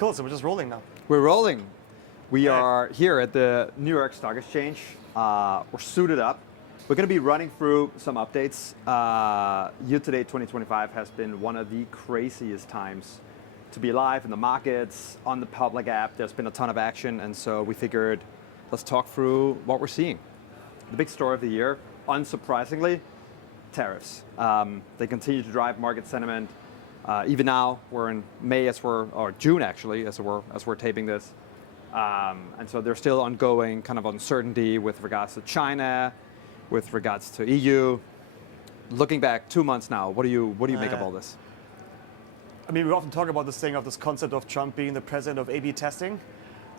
Cool, so we're just rolling now. We're rolling. We are here at the New York Stock Exchange. We're suited up. We're going to be running through some updates. Year-to-date 2025 has been one of the craziest times to be alive in the markets, on the public app. There's been a ton of action, and so we figured let's talk through what we're seeing. The big story of the year, unsurprisingly, tariffs. They continue to drive market sentiment. Even now, we're in May or June actually, as we're taping this. And so there's still ongoing kind of uncertainty with regards to China, with regards to EU. Looking back 2 months now, what do you make of all this? I mean, we often talk about this concept of Trump being the president of A/B testing.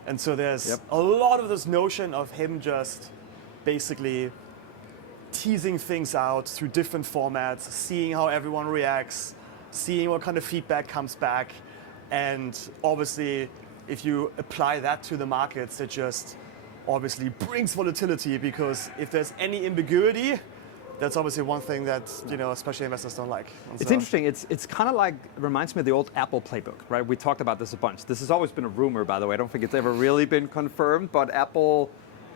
And so there's a lot of this notion of him just basically teasing things out through different formats, seeing how everyone reacts, seeing what kind of feedback comes back. And obviously, if you apply that to the markets, it just obviously brings volatility, because if there's any ambiguity, that's obviously one thing that, especially investors don't like. And it's interesting. It's kind of like, it reminds me of the old Apple playbook, right? We talked about this a bunch. This has always been a rumor, by the way. I don't think it's ever really been confirmed, but Apple,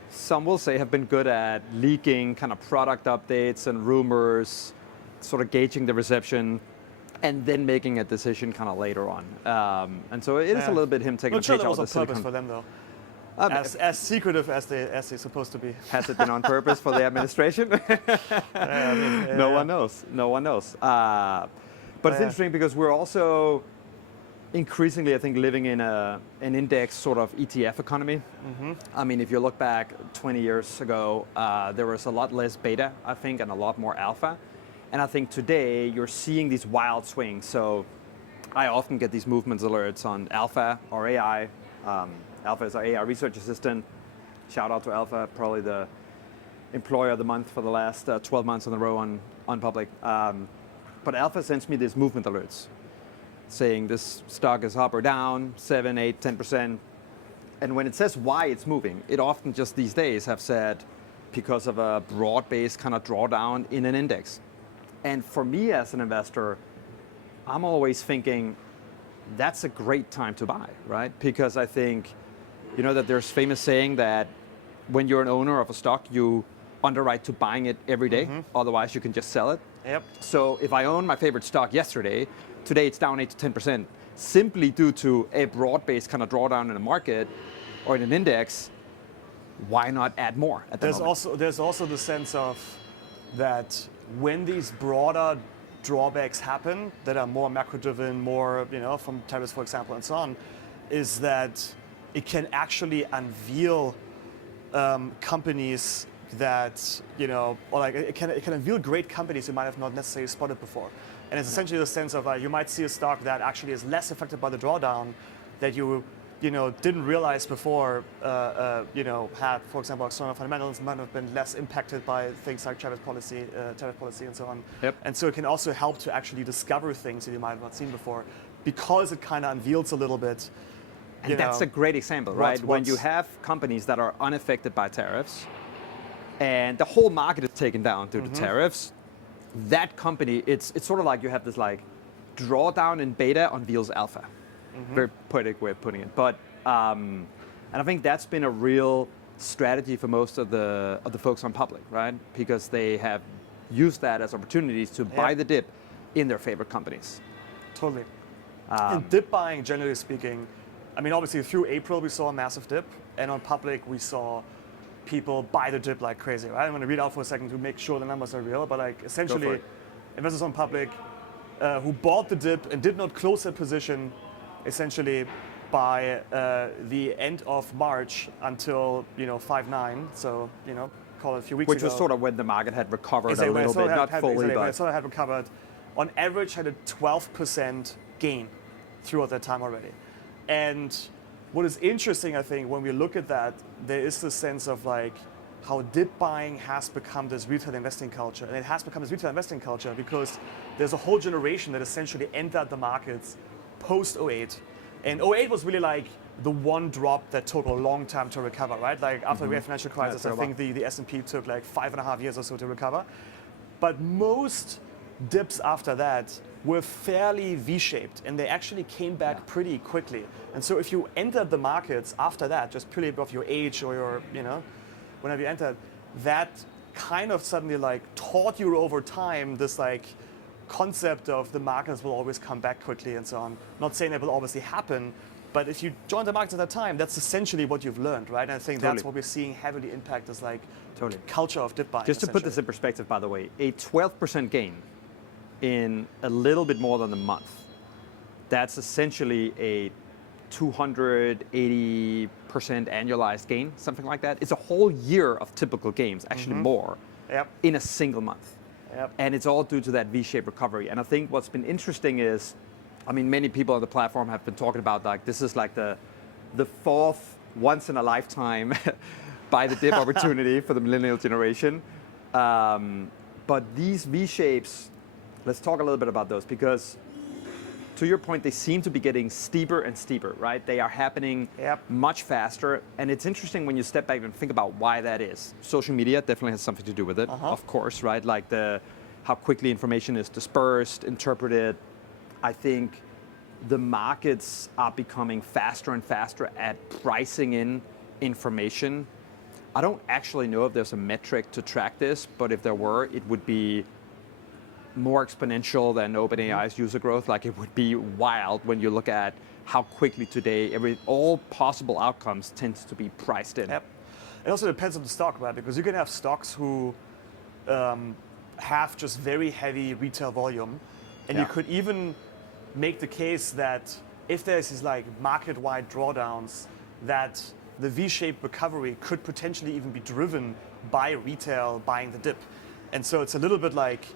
some will say, have been good at leaking kind of product updates and rumors, sort of gauging the reception, and then making a decision kind of later on. And so it is a little bit him taking a page out of the Silicon. Purpose for them, though. As secretive as they're supposed to be. Has it been on purpose for the administration? No one knows. No one knows. But it's interesting because we're also increasingly, I think, living in an index sort of ETF economy. Mm-hmm. I mean, if you look back 20 years ago, there was a lot less beta, I think, and a lot more alpha. And I think today you're seeing these wild swings. So I often get these movements alerts on Alpha or AI. Alpha is our AI research assistant. Shout out to Alpha, probably the employer of the month for the last 12 months in a row on public. But Alpha sends me these movement alerts saying this stock is up or down, 7, 8, 10%. And when it says why it's moving, it often just these days have said because of a broad-based kind of drawdown in an index. And for me as an investor, I'm always thinking that's a great time to buy, right? Because I think, that there's famous saying that when you're an owner of a stock, you underwrite to buying it every day. Mm-hmm. Otherwise, you can just sell it. Yep. So if I own my favorite stock yesterday, today it's down 8 to 10%, simply due to a broad-based kind of drawdown in the market or in an index. Why not add more at the moment? There's also the sense of that when these broader drawbacks happen that are more macro-driven, more from tariffs, for example, and so on, is that it can actually unveil companies that it can unveil great companies you might have not necessarily spotted before. And it's essentially the sense of you might see a stock that actually is less affected by the drawdown that you didn't realize before, had, for example, external fundamentals, might have been less impacted by things like tariff policy and so on. Yep. And so it can also help to actually discover things that you might have not seen before, because it kind of unveils a little bit. And that's a great example, right? When you have companies that are unaffected by tariffs, and the whole market is taken down due to tariffs, that company, it's sort of like you have this drawdown in beta unveils alpha. Very poetic way of putting it, but and I think that's been a real strategy for most of the folks on public, right? Because they have used that as opportunities to buy the dip in their favorite companies. Totally. And dip buying, generally speaking, I mean, obviously through April we saw a massive dip, and on public we saw people buy the dip like crazy. Right? I'm going to read out for a second to make sure the numbers are real, but essentially, investors on public who bought the dip and did not close their position essentially by the end of March until 5/9, so call it a few weeks ago. Which was sort of when the market had recovered a little bit, not fully, but sort of had recovered. On average, had a 12% gain throughout that time already. And what is interesting, I think, when we look at that, there is this sense of how dip buying has become this retail investing culture, and it has become this retail investing culture because there's a whole generation that essentially entered the markets post 08, and 08 was really the one drop that took a long time to recover, right? After the financial crisis, I think the S&P took 5.5 years or so to recover. But most dips after that were fairly V-shaped, and they actually came back pretty quickly. And so if you entered the markets after that, just purely of your age or your, whenever you entered, that kind of suddenly like taught you over time this like concept of the markets will always come back quickly and so on. Not saying it will obviously happen, but if you join the markets at that time, that's essentially what you've learned, right? And I think that's what we're seeing heavily impact this like culture of dip buying. Just to put this in perspective, by the way, a 12% gain in a little bit more than a month, that's essentially a 280% annualized gain, something like that. It's a whole year of typical gains, actually more, in a single month. And it's all due to that V-shaped recovery. And I think what's been interesting is, I mean, many people on the platform have been talking about like this is like the fourth once in a lifetime buy the dip opportunity for the millennial generation. But these V-shapes, let's talk a little bit about those, because to your point, they seem to be getting steeper and steeper, right? They are happening much faster. And it's interesting when you step back and think about why that is. Social media definitely has something to do with it, of course, right? Like how quickly information is dispersed, interpreted. I think the markets are becoming faster and faster at pricing in information. I don't actually know if there's a metric to track this, but if there were, it would be more exponential than OpenAI's user growth. Like it would be wild when you look at how quickly today all possible outcomes tends to be priced in. It also depends on the stock, right? Because you can have stocks who have just very heavy retail volume, and you could even make the case that if there's these like market-wide drawdowns, that the V-shaped recovery could potentially even be driven by retail buying the dip. And so it's a little bit like,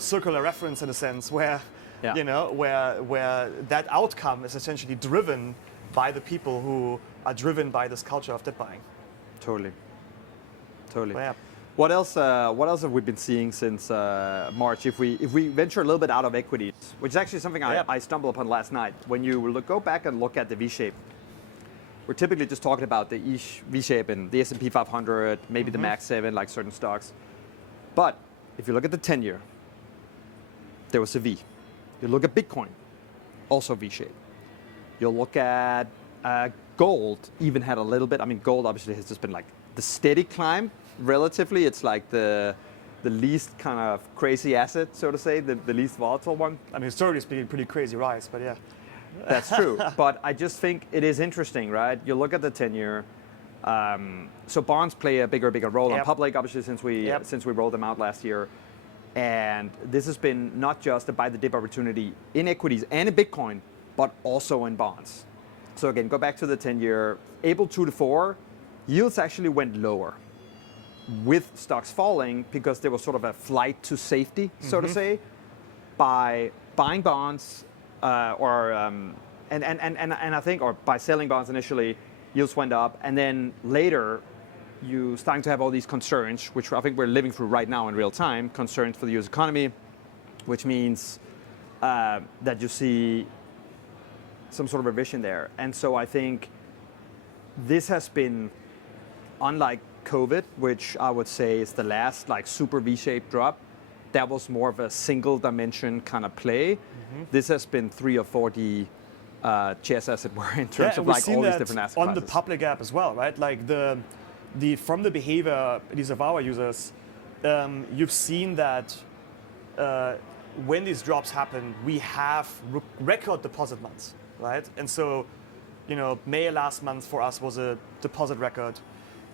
circular reference in a sense where, where that outcome is essentially driven by the people who are driven by this culture of dip buying. Totally. Well, What else have we been seeing since March? If we venture a little bit out of equities, which is actually something I stumbled upon last night. When you go back and look at the V-shape, we're typically just talking about the V-shape in the S&P 500, maybe the Max 7, like certain stocks. But if you look at the 10-year, there was a V. You look at Bitcoin, also V-shape. You look at gold, even had a little bit. I mean, gold obviously has just been like the steady climb. Relatively, it's like the least kind of crazy asset, so to say, the least volatile one. I mean, historically speaking, pretty crazy rise, but yeah. That's true. But I just think it is interesting, right? You look at the 10-year. So bonds play a bigger role on public, obviously, since we rolled them out last year. And this has been not just a buy the dip opportunity in equities and in Bitcoin, but also in bonds. So again, go back to the 10-year. April 2 to 4, yields actually went lower, with stocks falling because there was sort of a flight to safety, so to say, by buying bonds and I think, or by selling bonds initially, yields went up, and then later you starting to have all these concerns, which I think we're living through right now in real time, concerns for the US economy, which means that you see some sort of revision there. And so I think this has been, unlike COVID, which I would say is the last like super V-shaped drop, that was more of a single dimension kind of play. This has been 3 or 4D chess, as it were, in terms of like all these different asset classes. On the public app as well, right? Like from the behavior, at least of our users, you've seen that when these drops happen, we have record deposit months, right? And so, May last month for us was a deposit record.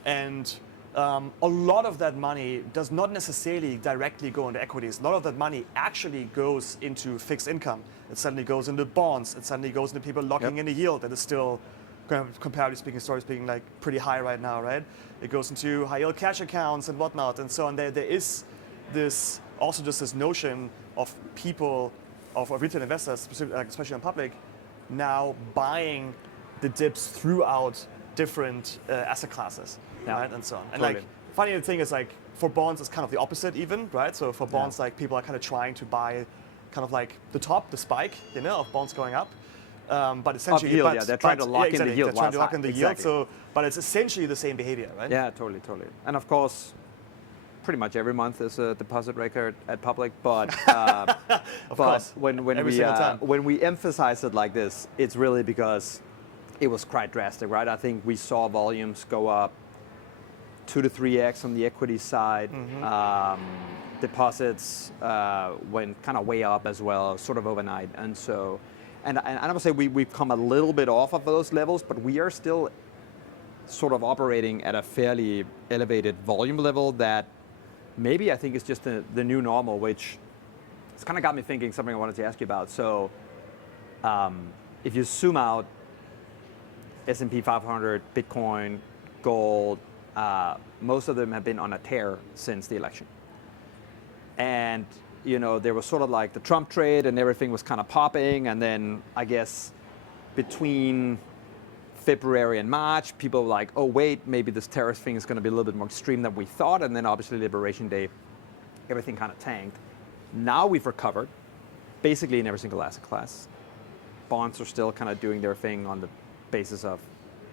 And a lot of that money does not necessarily directly go into equities. A lot of that money actually goes into fixed income. It suddenly goes into bonds. It suddenly goes into people locking in a yield that is still, comparatively speaking, historically speaking, like pretty high right now, right? It goes into high yield cash accounts and whatnot and so on. There is this also just this notion of people, of retail investors, especially on public, now buying the dips throughout different asset classes, right, and so on. And like, funny thing is like, for bonds, it's kind of the opposite even, right? So for bonds, like people are kind of trying to buy kind of like the top, the spike, of bonds going up. But essentially, yield, they're trying to lock in the yield. They're trying to lock in the yield. So, but it's essentially the same behavior, right? Yeah, totally. And of course, pretty much every month is a deposit record at public, but when we emphasize it like this, it's really because it was quite drastic, right? I think we saw volumes go up 2 to 3x on the equity side. Deposits went kind of way up as well, sort of overnight, and so. And I would say we've come a little bit off of those levels, but we are still sort of operating at a fairly elevated volume level that maybe I think is just the new normal, which it's kind of got me thinking something I wanted to ask you about. So if you zoom out, S&P 500, Bitcoin, gold, most of them have been on a tear since the election. And there was sort of like the Trump trade and everything was kind of popping. And then I guess between February and March, people were like, oh, wait, maybe this tariff thing is going to be a little bit more extreme than we thought. And then obviously Liberation Day, everything kind of tanked. Now we've recovered basically in every single asset class. Bonds are still kind of doing their thing on the basis of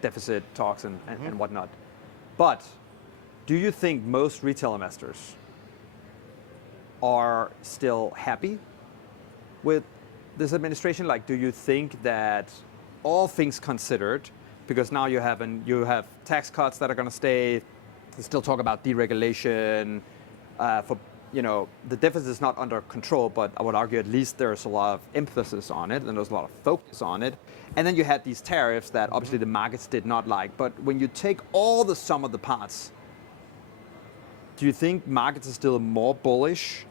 deficit talks and whatnot. But do you think most retail investors are still happy with this administration? Like, do you think that all things considered, because now you have tax cuts that are going to stay, they still talk about deregulation, the deficit is not under control, but I would argue at least there's a lot of emphasis on it and there's a lot of focus on it. And then you had these tariffs that obviously the markets did not like. But when you take all the sum of the parts, do you think markets are still more bullish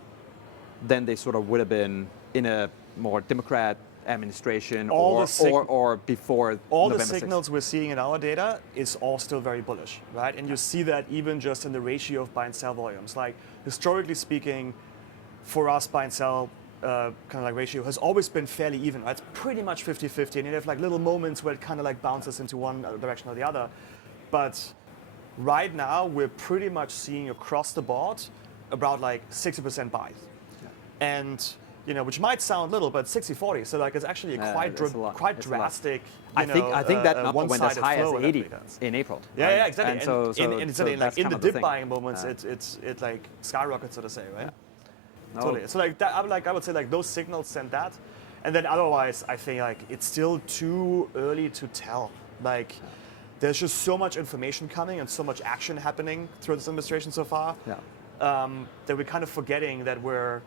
than they sort of would have been in a more Democrat administration or before all November the signals 6th? We're seeing in our data is all still very bullish, right? And you see that even just in the ratio of buy and sell volumes. Like historically speaking, for us, buy and sell kind of like ratio has always been fairly even, right? It's pretty much 50-50, and you have like little moments where it kind of like bounces into one direction or the other. But right now, we're pretty much seeing across the board about like 60% buys. Yeah. And which might sound little, but 60-40. So like it's actually quite drastic. I think that number went as high as 80 in April. Yeah, right? yeah, exactly. And so in the dip buying moments, it like skyrockets, so to say, right? Yeah. Totally. So like that, I would say like those signals send that, and then otherwise, I think like it's still too early to tell. Like there's just so much information coming and so much action happening through this administration so far that we're kind of forgetting that we're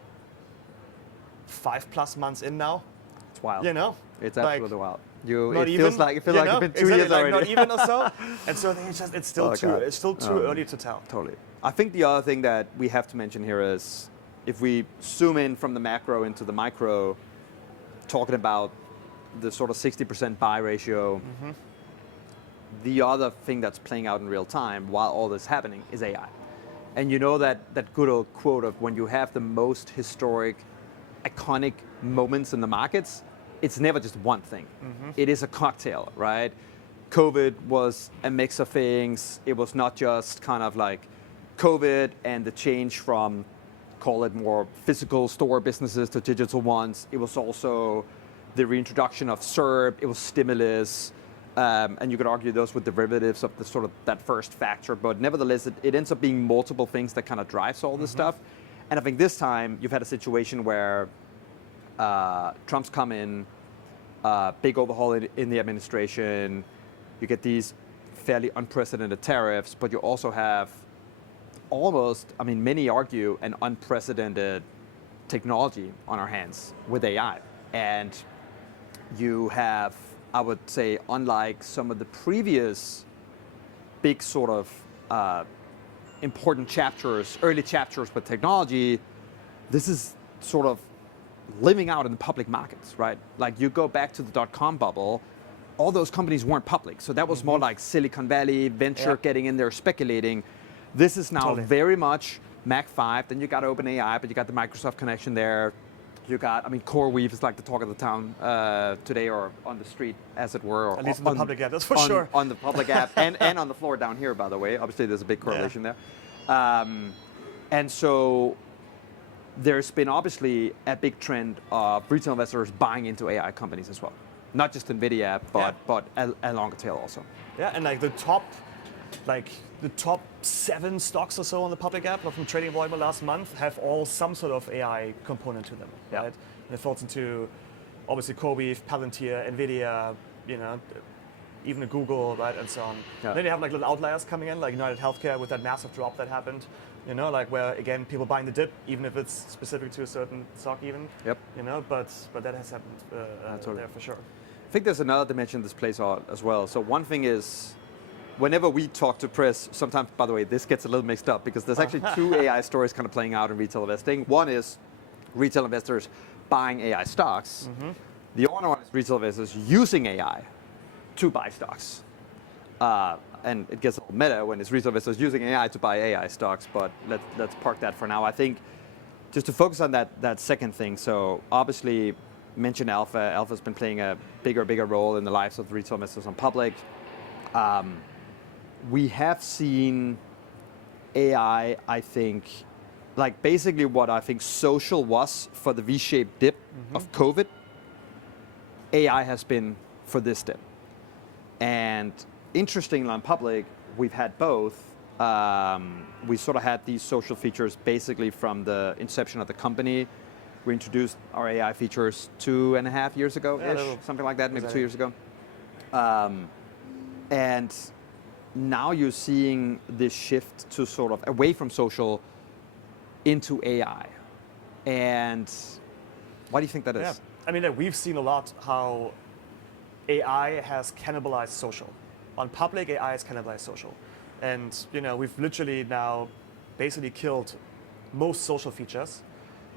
5+ months in now. It's wild. It's like, absolutely wild. It feels like it's been 2 years already. Not even or so. And so I think it's still too early to tell. Totally. I think the other thing that we have to mention here is if we zoom in from the macro into the micro, talking about the sort of 60% buy ratio, the other thing that's playing out in real time while all this is happening is AI. And that good old quote of when you have the most historic iconic moments in the markets, it's never just one thing. It is a cocktail, right? COVID was a mix of things. It was not just kind of like COVID and the change from, call it more physical store businesses to digital ones. It was also the reintroduction of CERB. It was stimulus. And you could argue those were derivatives of the sort of that first factor. But nevertheless, it ends up being multiple things that kind of drives all this stuff. And I think this time you've had a situation where Trump's come in, big overhaul in the administration. You get these fairly unprecedented tariffs, but you also have many argue an unprecedented technology on our hands with AI. And you have, I would say, unlike some of the previous big sort of important chapters, early chapters with technology, this is sort of living out in the public markets, right? Like you go back to the dot-com bubble, all those companies weren't public. So that was more like Silicon Valley, venture getting in there, speculating. This is now very much Mac 5. Then you got OpenAI, but you got the Microsoft connection there. You got, CoreWeave is like the talk of the town today, or on the street, as it were. Or at least in the public app, that's for sure. On the public app, and on the floor down here, by the way. Obviously, there's a big correlation there. And so there's been obviously a big trend of retail investors buying into AI companies as well. Not just NVIDIA, but a longer tail also. Yeah, and like the top like the top 7 stocks or so on the public app from trading volume last month have all some sort of AI component to them, right? And it falls into obviously CoreWeave, Palantir, Nvidia, even a Google, right, and so on. Yeah. Then you have like little outliers coming in, like United Healthcare with that massive drop that happened, like where again people buying the dip, even if it's specific to a certain stock, even. Yep. But that has happened there for sure. I think there's another dimension this plays out as well. So one thing is, whenever we talk to press, sometimes, by the way, this gets a little mixed up because there's actually 2 AI stories kind of playing out in retail investing. One is retail investors buying AI stocks. Mm-hmm. The other one is retail investors using AI to buy stocks. And it gets a little meta when it's retail investors using AI to buy AI stocks, but let's park that for now. I think just to focus on that second thing, so obviously mentioned Alpha. Alpha's been playing a bigger role in the lives of retail investors on public. We have seen AI, I think, like basically what I think social was for the V-shaped dip of COVID, AI has been for this dip. And interestingly on public, we've had both. We sort of had these social features basically from the inception of the company. We introduced our AI features 2.5 years ago-ish, something like that, maybe 2 years ago. And now you're seeing this shift to sort of away from social into AI. And why do you think that is? Yeah. I mean, we've seen a lot how AI has cannibalized social. On public, AI has cannibalized social. And we've literally now basically killed most social features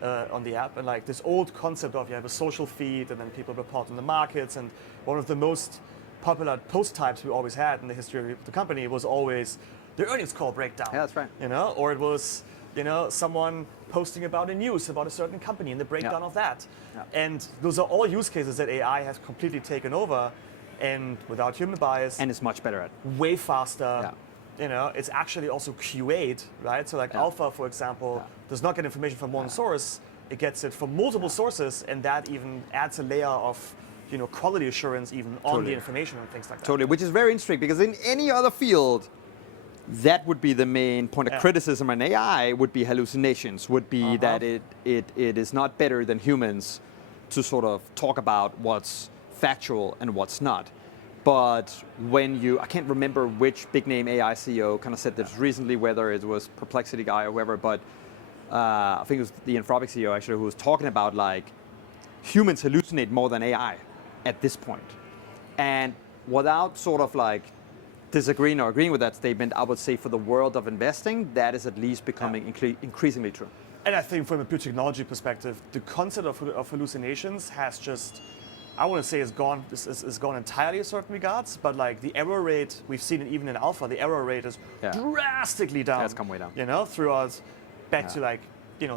on the app. And like this old concept of you have a social feed and then people report on the markets. And one of the most popular post types we always had in the history of the company was always the earnings call breakdown. Yeah, that's right. Or it was someone posting about a news about a certain company and the breakdown of that. Yeah. And those are all use cases that AI has completely taken over, and without human bias. And it's much better at. Way faster. Yeah. It's actually also QA'd, right? So like Alpha, for example, does not get information from one source. It gets it from multiple sources, and that even adds a layer of quality assurance even on the information and things like that. Totally, which is very interesting because in any other field, that would be the main point of criticism on AI would be hallucinations, would be that it is not better than humans to sort of talk about what's factual and what's not. But when I can't remember which big name AI CEO kind of said this recently, whether it was Perplexity guy or whoever, but I think it was the Anthropic CEO actually who was talking about like humans hallucinate more than AI at this point. And without sort of like disagreeing or agreeing with that statement, I would say for the world of investing, that is at least becoming increasingly true. And I think from a pure technology perspective, the concept of hallucinations has just, I wouldn't say is gone entirely in certain regards, but like the error rate, we've seen it even in Alpha, the error rate is drastically down. It's come way down. Throughout back to like,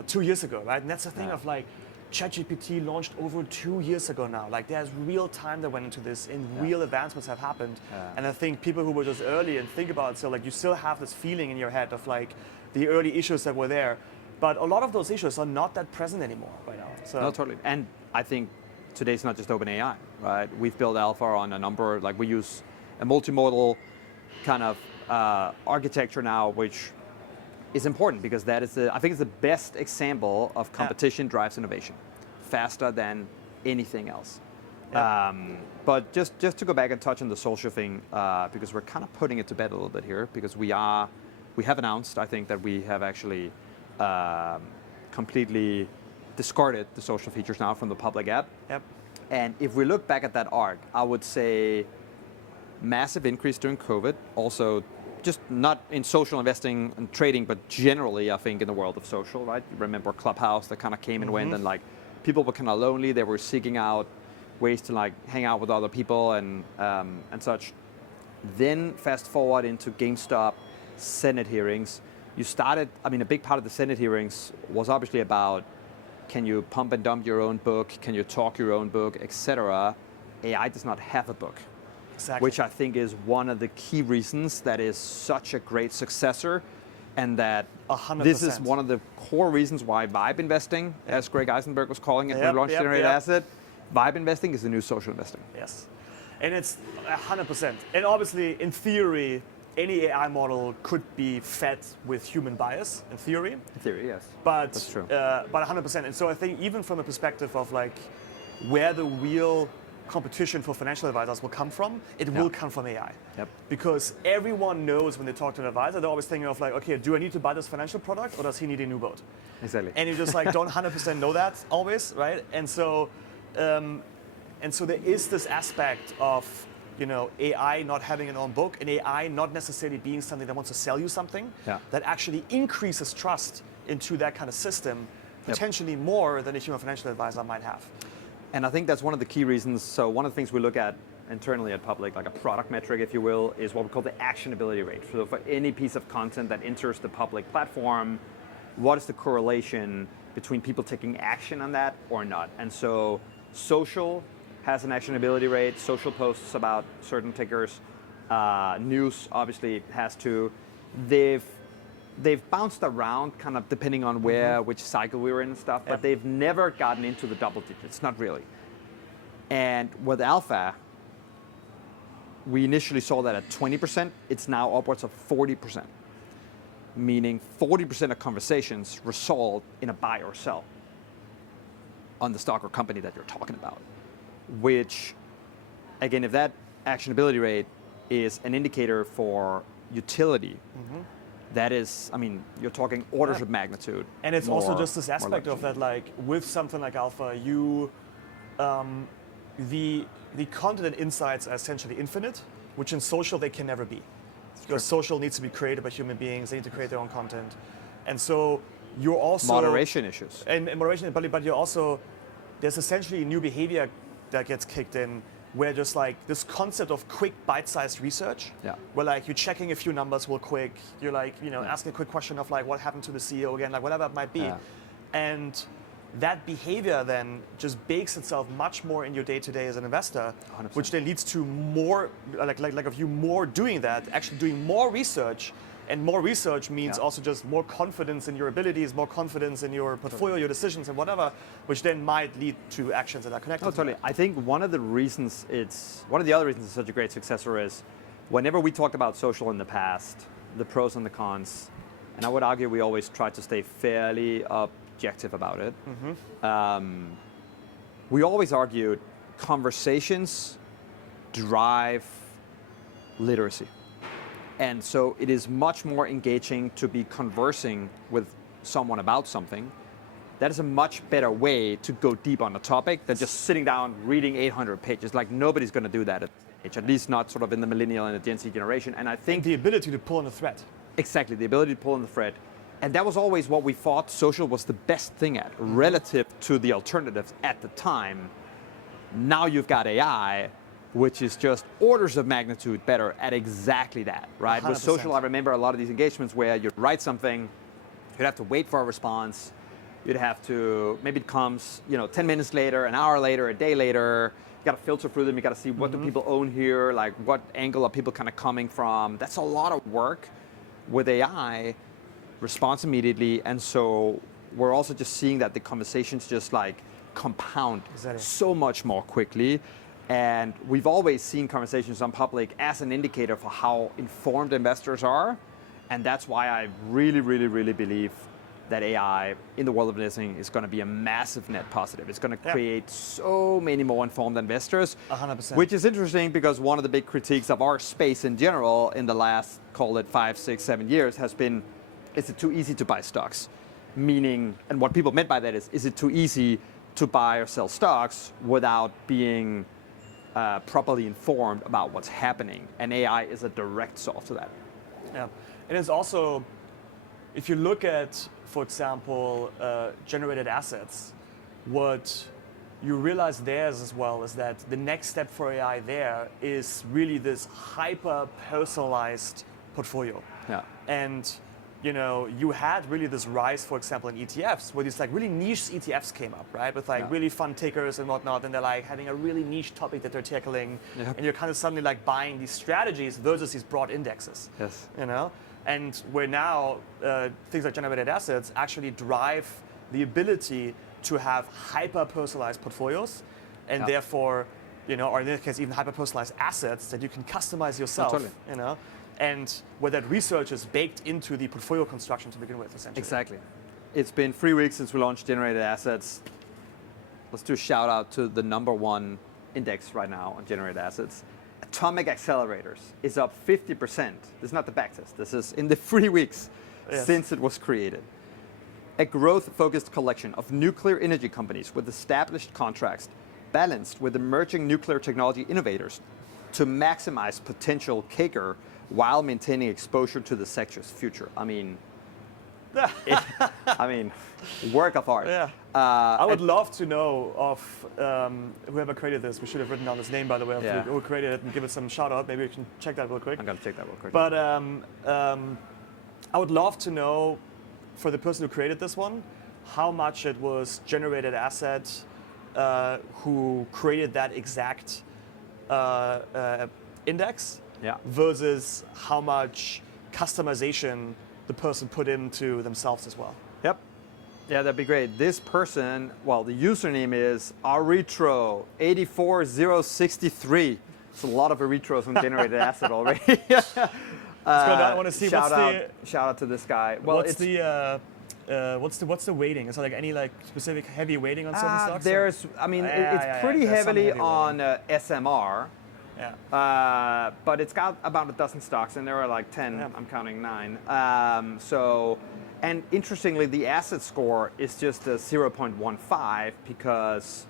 2 years ago, right? And that's the thing of like, ChatGPT launched over 2 years ago now. Like there's real time that went into this and real advancements have happened. And I think people who were just early and think about it, so like you still have this feeling in your head of like the early issues that were there. But a lot of those issues are not that present anymore right now. So. No, totally. And I think today's not just OpenAI, right? We've built Alpha on a number, like we use a multimodal kind of architecture now, which is important because that is I think it's the best example of competition drives innovation faster than anything else. But just to go back and touch on the social thing, because we're kind of putting it to bed a little bit here, because we have announced, I think, that we have actually completely discarded the social features now from the public app. Yep. And if we look back at that arc, I would say massive increase during COVID, also just not in social investing and trading, but generally, I think, in the world of social, right? You remember Clubhouse that kind of came and went, and like people were kind of lonely. They were seeking out ways to like hang out with other people and such. Then fast forward into GameStop Senate hearings. A big part of the Senate hearings was obviously about, can you pump and dump your own book? Can you talk your own book, etc.? AI does not have a book. Exactly. Which I think is one of the key reasons that is such a great successor, and that 100%. This is one of the core reasons why vibe investing, as Greg Eisenberg was calling it, when we launched Generate Asset, vibe investing is the new social investing. Yes, and it's 100%. And obviously, in theory, any AI model could be fed with human bias in theory. In theory, yes. But that's true. But 100%. And so I think even from a perspective of like where the real competition for financial advisors will come from, it will come from AI. Yep. Because everyone knows when they talk to an advisor, they're always thinking of like, okay, do I need to buy this financial product or does he need a new boat? Exactly. And you just like don't 100% know that always, right? And so there is this aspect of, you know, AI not having an own book and AI not necessarily being something that wants to sell you something that actually increases trust into that kind of system, potentially more than a human financial advisor might have. And I think that's one of the key reasons. So one of the things we look at internally at Public, like a product metric, if you will, is what we call the actionability rate. So for any piece of content that enters the Public platform, what is the correlation between people taking action on that or not? And so social has an actionability rate, social posts about certain tickers, news obviously has to. They've bounced around kind of depending on where, which cycle we were in and stuff, but they've never gotten into the double digits, not really. And with alpha, we initially saw that at 20%, it's now upwards of 40%, meaning 40% of conversations result in a buy or sell on the stock or company that you're talking about, which, again, if that actionability rate is an indicator for utility, that is, I mean, you're talking orders of magnitude. And it's also just this aspect of that, like with something like alpha, you, the content and insights are essentially infinite, which in social they can never be. Because social needs to be created by human beings, they need to create their own content. And so you're also... Moderation issues. And moderation, but you're also, there's essentially new behavior that gets kicked in where just like this concept of quick bite-sized research, where like you're checking a few numbers real quick, you're like, you know, asking a quick question of like what happened to the CEO again, like whatever it might be. And that behavior then just bakes itself much more in your day-to-day as an investor, 100%. which then leads to more, like of you more doing that, actually doing more research. And more research means also just more confidence in your abilities, more confidence in your portfolio, your decisions and whatever, which then might lead to actions that are connected. Totally. I think one of the other reasons it's such a great successor is whenever we talked about social in the past, the pros and the cons, and I would argue we always try to stay fairly objective about it. We always argued conversations drive literacy. And so it is much more engaging to be conversing with someone about something. That is a much better way to go deep on a topic than just sitting down reading 800 pages. Like nobody's going to do that at least not sort of in the millennial and the Gen Z generation. And I think the ability to pull on the thread. Exactly, the ability to pull on the thread. And that was always what we thought social was the best thing at, relative to the alternatives at the time. Now you've got AI, which is just orders of magnitude better at exactly that, right? 100%. With social, I remember a lot of these engagements where you'd write something, you'd have to wait for a response, you'd have to, maybe it comes, 10 minutes later, an hour later, a day later, you gotta filter through them, you gotta see what do people own here, like what angle are people kind of coming from. That's a lot of work. With AI, response immediately, and so we're also just seeing that the conversations just like compound so much more quickly. And we've always seen conversations on Public as an indicator for how informed investors are. And that's why I really, really, really believe that AI in the world of investing is going to be a massive net positive. It's going to create so many more informed investors. 100%. Which is interesting because one of the big critiques of our space in general in the last, call it 5, 6, 7 years has been, is it too easy to buy stocks? Meaning, and what people meant by that is it too easy to buy or sell stocks without being properly informed about what's happening, and AI is a direct solve to that. Yeah, and it's also, if you look at, for example, generated assets, what you realize there as well is that the next step for AI there is really this hyper-personalized portfolio. Yeah. And you had really this rise, for example, in ETFs, where these like really niche ETFs came up, right? With like really fun tickers and whatnot, and they're like having a really niche topic that they're tackling, and you're kind of suddenly like buying these strategies versus these broad indexes. Yes. And where now things like generated assets actually drive the ability to have hyper-personalized portfolios, and therefore, or in this case, even hyper-personalized assets that you can customize yourself. Totally. and where that research is baked into the portfolio construction to begin with, essentially. Exactly. It's been 3 weeks since we launched Generated Assets. Let's do a shout out to the #1 index right now on Generated Assets. Atomic Accelerators is up 50%. This is not the backtest. This is in the 3 weeks since it was created. A growth-focused collection of nuclear energy companies with established contracts balanced with emerging nuclear technology innovators to maximize potential CAGR while maintaining exposure to the sector's future. I mean, work of art. Yeah. I would love to know of whoever created this. We should have written down his name, by the way, of who created it, and give it some shout out. Maybe we can check that real quick. I'm going to check that real quick. But I would love to know, for the person who created this one, how much it was Generated Asset who created that exact index versus how much customization the person put into themselves as well. Yep. Yeah, that'd be great. This person, well, the username is Aretro84063. It's a lot of Aretros on Generated Asset already. I want to see shout out to this guy. Well, what's the weighting? Is there like any specific heavy weighting on certain stocks? It's pretty heavily on SMR. Yeah. But it's got about a dozen stocks, and there are like 10. Yeah. I'm counting 9. And interestingly, the asset score is just a 0.15 because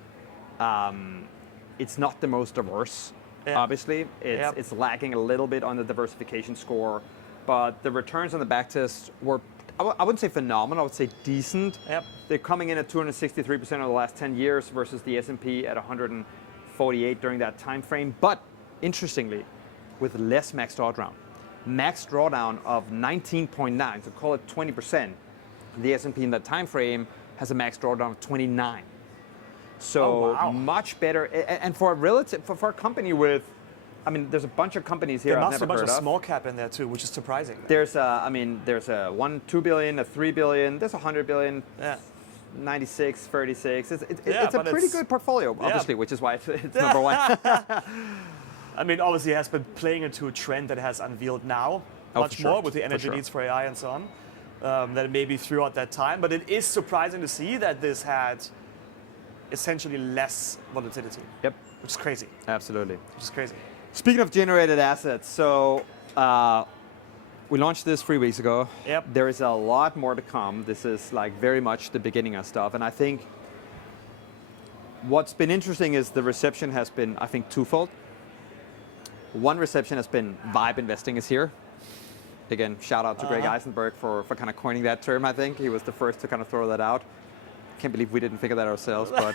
it's not the most diverse. Yeah. Obviously, it's lacking a little bit on the diversification score, but the returns on the backtest were, I wouldn't say phenomenal, I would say decent. Yep. They're coming in at 263% over the last 10 years versus the S&P at 148 during that time frame. But interestingly, with less max drawdown. Max drawdown of 19.9, so call it 20%. The S&P in that time frame has a max drawdown of 29. So much better, and for a company with, there's a bunch of companies here I've never heard of. There must be a bunch of small cap in there too, which is surprising. There's a 2 billion, a 3 billion, there's 100 billion, 96, 36. It's a pretty good portfolio, obviously, which is why it's #1. Obviously it has been playing into a trend that has unveiled now much more with the energy needs for AI and so on, than maybe throughout that time. But it is surprising to see that this had essentially less volatility. Yep. Which is crazy. Absolutely. Which is crazy. Speaking of Generated Assets, so we launched this 3 weeks ago. Yep. There is a lot more to come. This is very much the beginning of stuff. And I think what's been interesting is the reception has been, I think, twofold. One reception has been vibe investing is here. Again, shout out to Greg Eisenberg for kind of coining that term, I think. He was the first to kind of throw that out. Can't believe we didn't figure that ourselves, but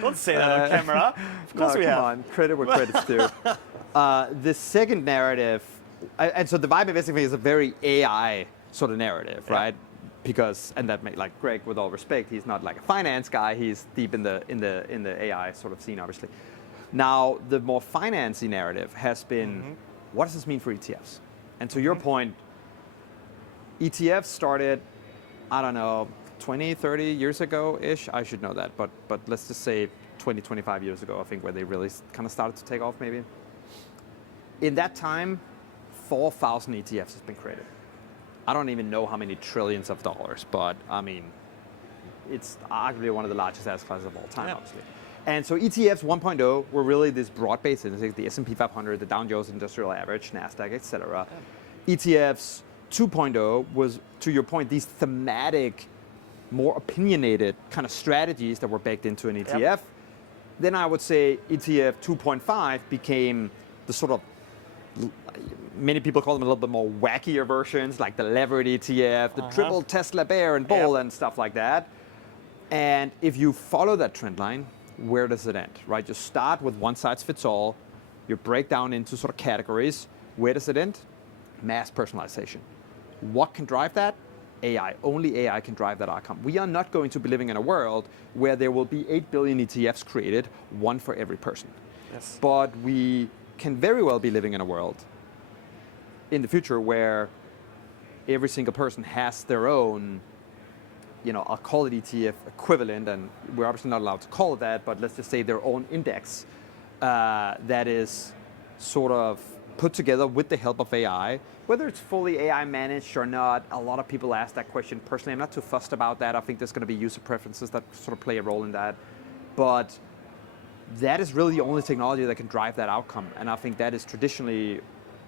don't say that on camera. Of course we have. Come on, credit where credit's due. The second narrative, and so the vibe investing thing is a very AI sort of narrative, right? Because, and that Greg, with all respect, he's not like a finance guy. He's deep in the AI sort of scene, obviously. Now, the more financy narrative has been, what does this mean for ETFs? And to your point, ETFs started, I don't know, 20, 30 years ago-ish. I should know that, but let's just say 20, 25 years ago, I think, where they really kind of started to take off, maybe. In that time, 4,000 ETFs has been created. I don't even know how many trillions of dollars, but it's arguably one of the largest asset classes of all time, obviously. And so ETFs 1.0 were really this broad-based indices, the S&P 500, the Dow Jones Industrial Average, NASDAQ, et cetera. ETFs 2.0 was, to your point, these thematic, more opinionated kind of strategies that were baked into an ETF. Then I would say ETF 2.5 became the sort of, many people call them a little bit more wackier versions, like the levered ETF, the triple Tesla bear and bull and stuff like that. And if you follow that trend line, where does it end, right? You start with one size fits all, you break down into sort of categories. Where does it end? Mass personalization. What can drive that? AI. Only AI can drive that outcome. We are not going to be living in a world where there will be 8 billion ETFs created, one for every person. Yes. But we can very well be living in a world in the future where every single person has their own, I'll call it ETF equivalent, and we're obviously not allowed to call it that, but let's just say their own index that is sort of put together with the help of AI, whether it's fully AI managed or not. A lot of people ask that question. Personally, I'm not too fussed about that. I think there's going to be user preferences that sort of play a role in that. But that is really the only technology that can drive that outcome. And I think that is traditionally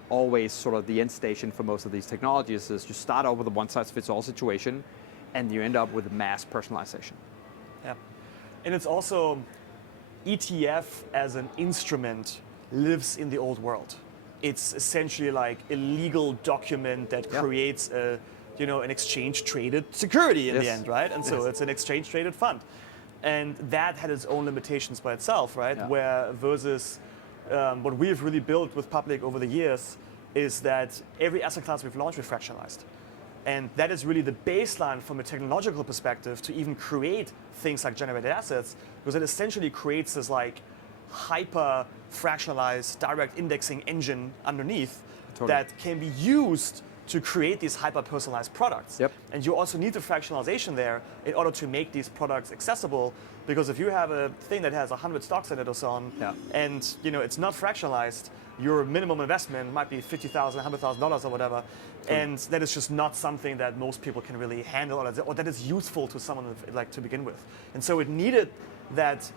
always sort of the end station for most of these technologies is you start out with a one-size-fits-all situation and you end up with mass personalization. Yeah. And it's also ETF as an instrument lives in the old world. It's essentially like a legal document that creates a, an exchange-traded security in the end, right? And so it's an exchange-traded fund. And that had its own limitations by itself, right? Yeah. Where versus what we've really built with Public over the years is that every asset class we've launched, we've fractionalized. And that is really the baseline from a technological perspective to even create things like generated assets, because it essentially creates this like hyper fractionalized direct indexing engine underneath that can be used to create these hyper personalized products. Yep. And you also need the fractionalization there in order to make these products accessible, because if you have a thing that has 100 stocks in it or so on, and it's not fractionalized, your minimum investment might be $50,000, $100,000 or whatever, and that is just not something that most people can really handle or that is useful to someone like to begin with. And so it needed that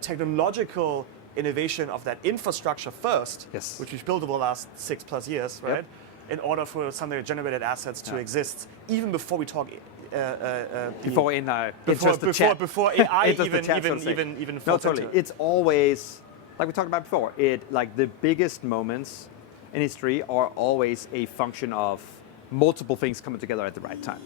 technological innovation of that infrastructure first, which we've built over the last 6+ years, right? In order for some of the generated assets to exist, even before we talk. Before AI even. No, totally. It's always, like we talked about before, like the biggest moments in history are always a function of multiple things coming together at the right time,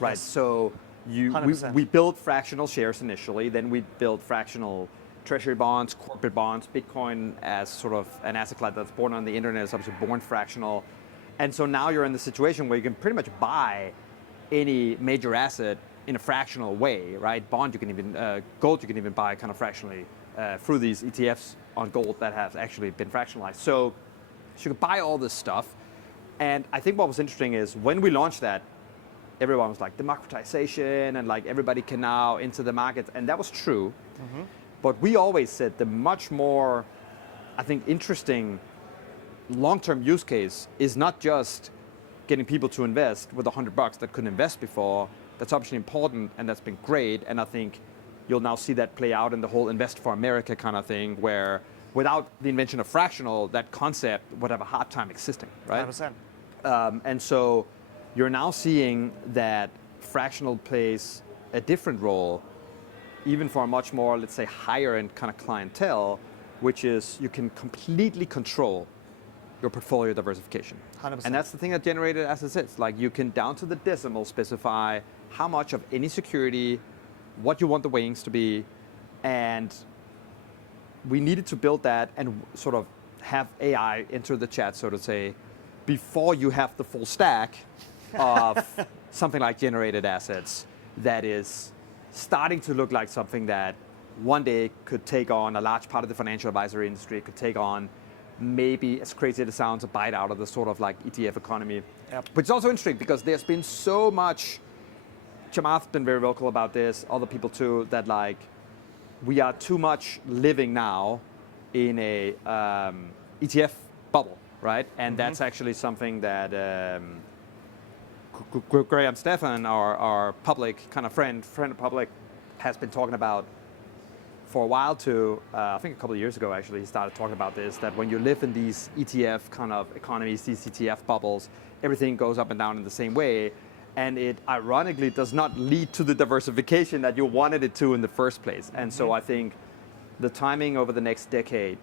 right? Yes. So we built fractional shares initially, then we built fractional treasury bonds, corporate bonds, Bitcoin as sort of an asset class that's born on the internet is obviously born fractional. And so now you're in the situation where you can pretty much buy any major asset in a fractional way, right? Bond, you can even, gold, you can even buy kind of fractionally through these ETFs on gold that have actually been fractionalized. So you can buy all this stuff. And I think what was interesting is when we launched that, everyone was like democratization and like everybody can now enter the markets. And that was true. Mm-hmm. But we always said the much more, I think, interesting long-term use case is not just getting people to invest with $100 that couldn't invest before. That's obviously important and that's been great. And I think you'll now see that play out in the whole Invest for America kind of thing, where without the invention of fractional, that concept would have a hard time existing, right? 100%. And so you're now seeing that fractional plays a different role, even for a much more, let's say, higher end kind of clientele, which is you can completely control your portfolio diversification. 100%. And that's the thing that generated assets is. Like you can down to the decimal specify how much of any security, what you want the weightings to be, and we needed to build that and sort of have AI enter the chat, so to say, before you have the full stack of something like generated assets that is starting to look like something that one day could take on a large part of the financial advisory industry, could take on maybe, as crazy as it sounds, a bite out of the sort of like ETF economy. Yep. Which is also interesting because there's been so much, Chamath's been very vocal about this, other people too, that like we are too much living now in a ETF bubble, right? And that's actually something that Graham Stephan, our public kind of friend of public, has been talking about for a while too. I think a couple of years ago actually he started talking about this, that when you live in these ETF kind of economies, these ETF bubbles, everything goes up and down in the same way, and it ironically does not lead to the diversification that you wanted it to in the first place. And so I think the timing over the next decade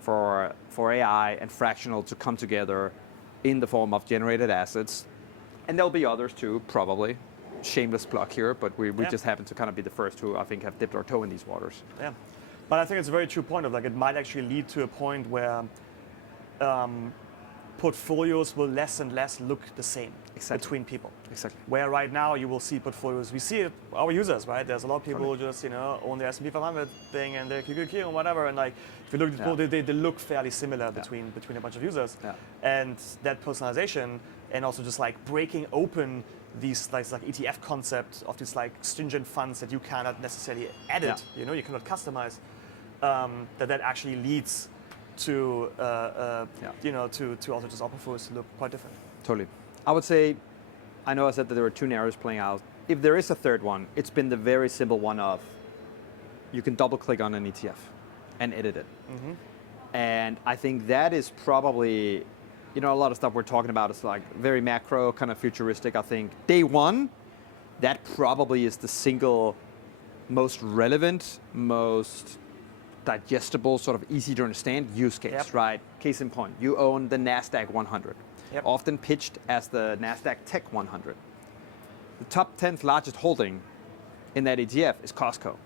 for AI and fractional to come together in the form of generated assets, and there'll be others too, probably. Shameless plug here, but we just happen to kind of be the first who I think have dipped our toe in these waters. Yeah, but I think it's a very true point of like it might actually lead to a point where portfolios will less and less look the same between people. Exactly. Where right now you will see portfolios, we see it, our users, right? There's a lot of people who just own the S&P 500 thing and their QQQ and whatever, and like if you look at people, they look fairly similar between a bunch of users, and that personalization and also just like breaking open these like ETF concept of these like stringent funds that you cannot necessarily edit, you cannot customize, that actually leads to to also just our portfolios to look quite different. Totally. I would say, I know I said that there were two narratives playing out. If there is a third one, it's been the very simple one of you can double click on an ETF and edit it. And I think that is probably, a lot of stuff we're talking about is like very macro, kind of futuristic. I think day one, that probably is the single most relevant, most digestible, sort of easy to understand use case, right? Case in point, you own the NASDAQ 100, often pitched as the NASDAQ Tech 100. The top 10th largest holding in that ETF is Costco.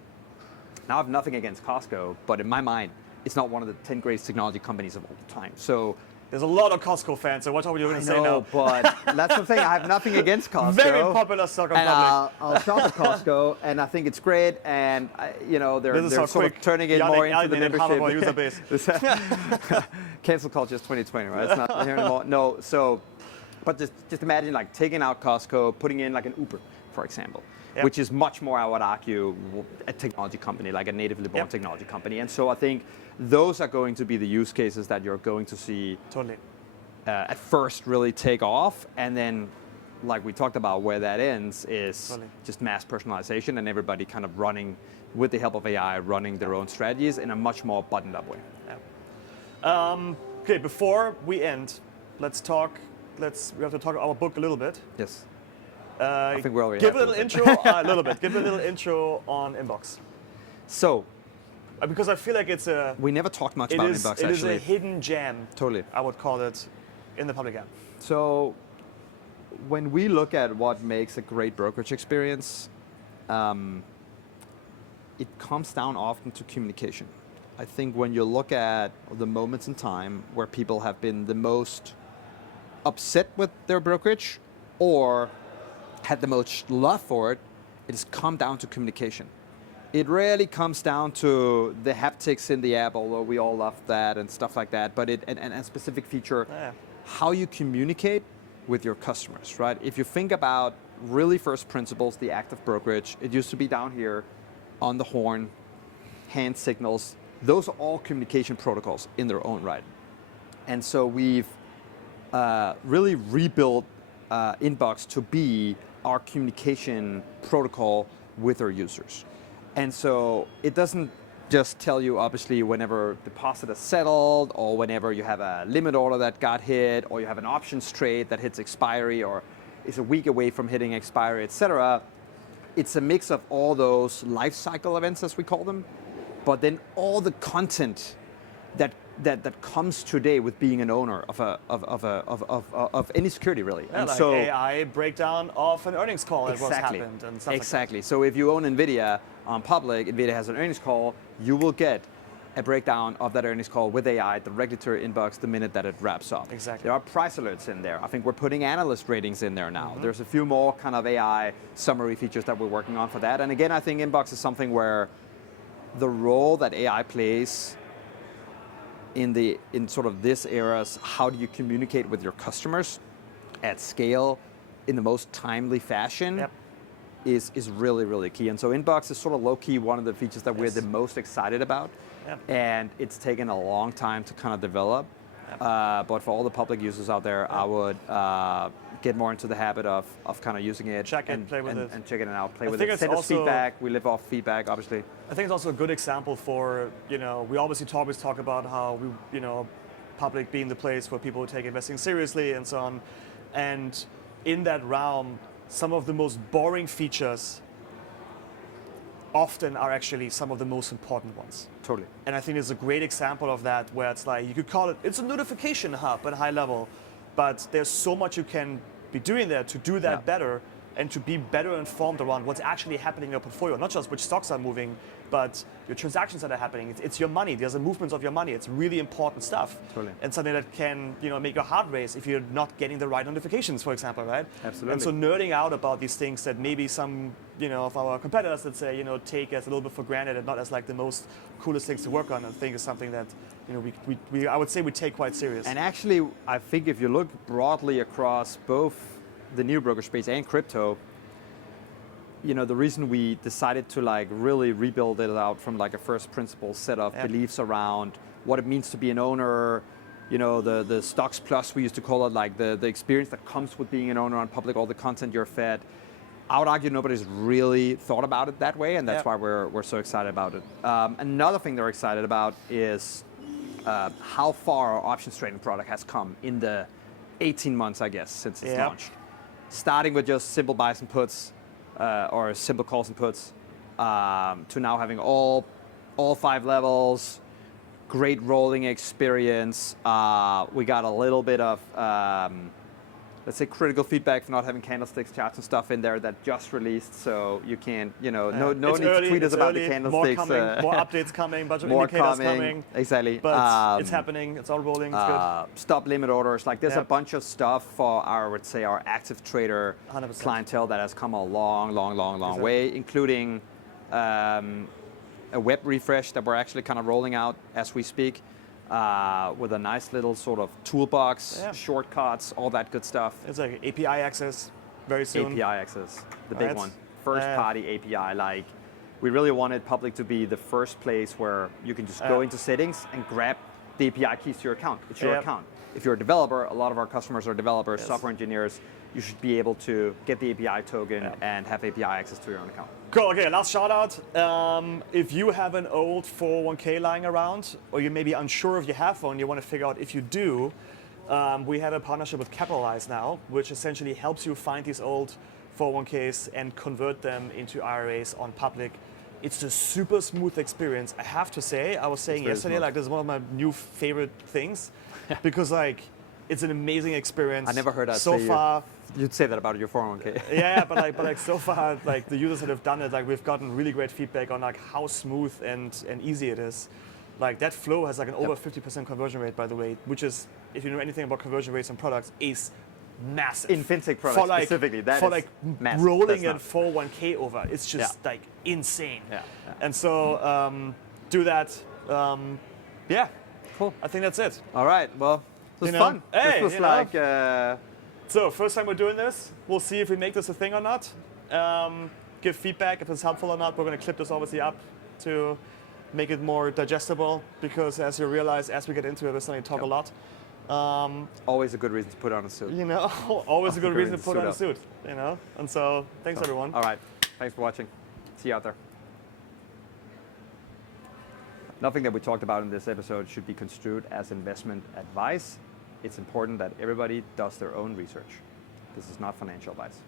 Now, I have nothing against Costco, but in my mind, it's not one of the 10 greatest technology companies of all time. So there's a lot of Costco fans, so watch what you're going to say now. But that's the thing. I have nothing against Costco. Very popular stock on public. I'll shop at Costco, and I think it's great. And they're sort of turning it more into the membership. Half of our user base. Cancel culture is 2020, right? It's not here anymore. No. So, but just imagine like taking out Costco, putting in like an Uber, for example. Which is much more, I would argue, a technology company, like a natively born technology company. And so I think those are going to be the use cases that you're going to see at first really take off. And then, like we talked about, where that ends is just mass personalization and everybody kind of running, with the help of AI, running their own strategies in a much more buttoned up way. Okay, before we end, we have to talk about our book a little bit. Yes. I think we're already give a little intro, a little bit. Give a little intro on Inbox. So, because I feel like we never talked much about Inbox. It is a hidden gem. Totally. I would call it in the public app. So, when we look at what makes a great brokerage experience, it comes down often to communication. I think when you look at the moments in time where people have been the most upset with their brokerage, or had the most love for it, it has come down to communication. It rarely comes down to the haptics in the app, although we all love that and stuff like that, but and a specific feature, how you communicate with your customers, right? If you think about really first principles, the act of brokerage, it used to be down here on the horn, hand signals, those are all communication protocols in their own right. And so we've really rebuilt Inbox to be our communication protocol with our users. And so it doesn't just tell you, obviously, whenever deposit is settled, or whenever you have a limit order that got hit, or you have an options trade that hits expiry, or is a week away from hitting expiry, etc. It's a mix of all those life cycle events, as we call them, but then all the content that comes today with being an owner of any security, really. And like so AI breakdown of an earnings call that was happened and stuff Exactly. Like that. So if you own NVIDIA on public, NVIDIA has an earnings call, you will get a breakdown of that earnings call with AI directly to your inbox the minute that it wraps up. Exactly. There are price alerts in there. I think we're putting analyst ratings in there now. There's a few more kind of AI summary features that we're working on for that. And again, I think Inbox is something where the role that AI plays in sort of this era, how do you communicate with your customers at scale in the most timely fashion is really, really key. And so Inbox is sort of low-key one of the features that we're the most excited about. And it's taken a long time to kind of develop. But for all the public users out there, I would get more into the habit of kind of using it. Check it, play with it. And checking it out, play with it. Send us feedback. We live off feedback, obviously. I think it's also a good example for, we obviously always talk about how we, public being the place where people take investing seriously and so on. And in that realm, some of the most boring features often are actually some of the most important ones. Totally. And I think it's a great example of that, where it's like, you could call it, it's a notification hub at a high level, but there's so much you can be doing there to do that better and to be better informed around what's actually happening in your portfolio, not just which stocks are moving, but your transactions that are happening. It's your money. There's a movement of your money. It's really important stuff. Totally. And something that can, make your heart race if you're not getting the right notifications, for example, right? Absolutely. And so nerding out about these things that maybe some, of our competitors, let's say, take as a little bit for granted and not as like the most coolest things to work on, I think is something that, I would say we take quite serious. And actually, I think if you look broadly across both the new broker space and crypto, the reason we decided to really rebuild it out from a first principle set of beliefs around what it means to be an owner, the stocks plus, we used to call it, like the experience that comes with being an owner on public, all the content you're fed. I would argue nobody's really thought about it that way, and that's why we're so excited about it. Another thing they're excited about is how far our options trading product has come in the 18 months, I guess, since it's launched. Starting with just simple buys and puts, or simple calls and puts, to now having all 5 levels, great rolling experience. We got a little bit of, let's say, critical feedback for not having candlesticks, charts, and stuff in there that just released, so you can't, no need to tweet us about the candlesticks. More updates coming, budget indicators coming. Exactly. But it's happening, it's all rolling, it's good. Stop limit orders, like there's a bunch of stuff for our, I would say, our active trader 100%. clientele that has come a long way, including a web refresh that we're actually kind of rolling out as we speak. With a nice little sort of toolbox, shortcuts, all that good stuff. It's like API access very soon. API access, the big one. First party API, like we really wanted public to be the first place where you can just go into settings and grab the API keys to your account. It's your account. If you're a developer, a lot of our customers are developers, software engineers, you should be able to get the API token and have API access to your own account. Cool, okay, last shout out. If you have an old 401k lying around, or you may be unsure if you have one, you want to figure out if you do, we have a partnership with Capitalize now, which essentially helps you find these old 401ks and convert them into IRAs on public. It's a super smooth experience, I have to say. I was saying yesterday, like this is one of my new favorite things, because like, it's an amazing experience. I never heard that so far. You'd say that about your 401k. Yeah, but like so far, like the users that have done it, like we've gotten really great feedback on like how smooth and easy it is. Like that flow has like an over 50% conversion rate, by the way, which is, if you know anything about conversion rates and products, is massive. In fintech products specifically, that for is like massive. rolling a 401k over, it's just like insane. And so do that. Yeah, cool. I think that's it. All right, well, it was fun. Hey, this was like. So first time we're doing this, we'll see if we make this a thing or not. Give feedback if it's helpful or not. We're going to clip this obviously up to make it more digestible, because as you realize, as we get into it, we're starting to talk a lot. Always a good reason to put on a suit. Always a good reason to put on a suit. And so thanks everyone. All right, thanks for watching. See you out there. Nothing that we talked about in this episode should be construed as investment advice. It's important that everybody does their own research. This is not financial advice.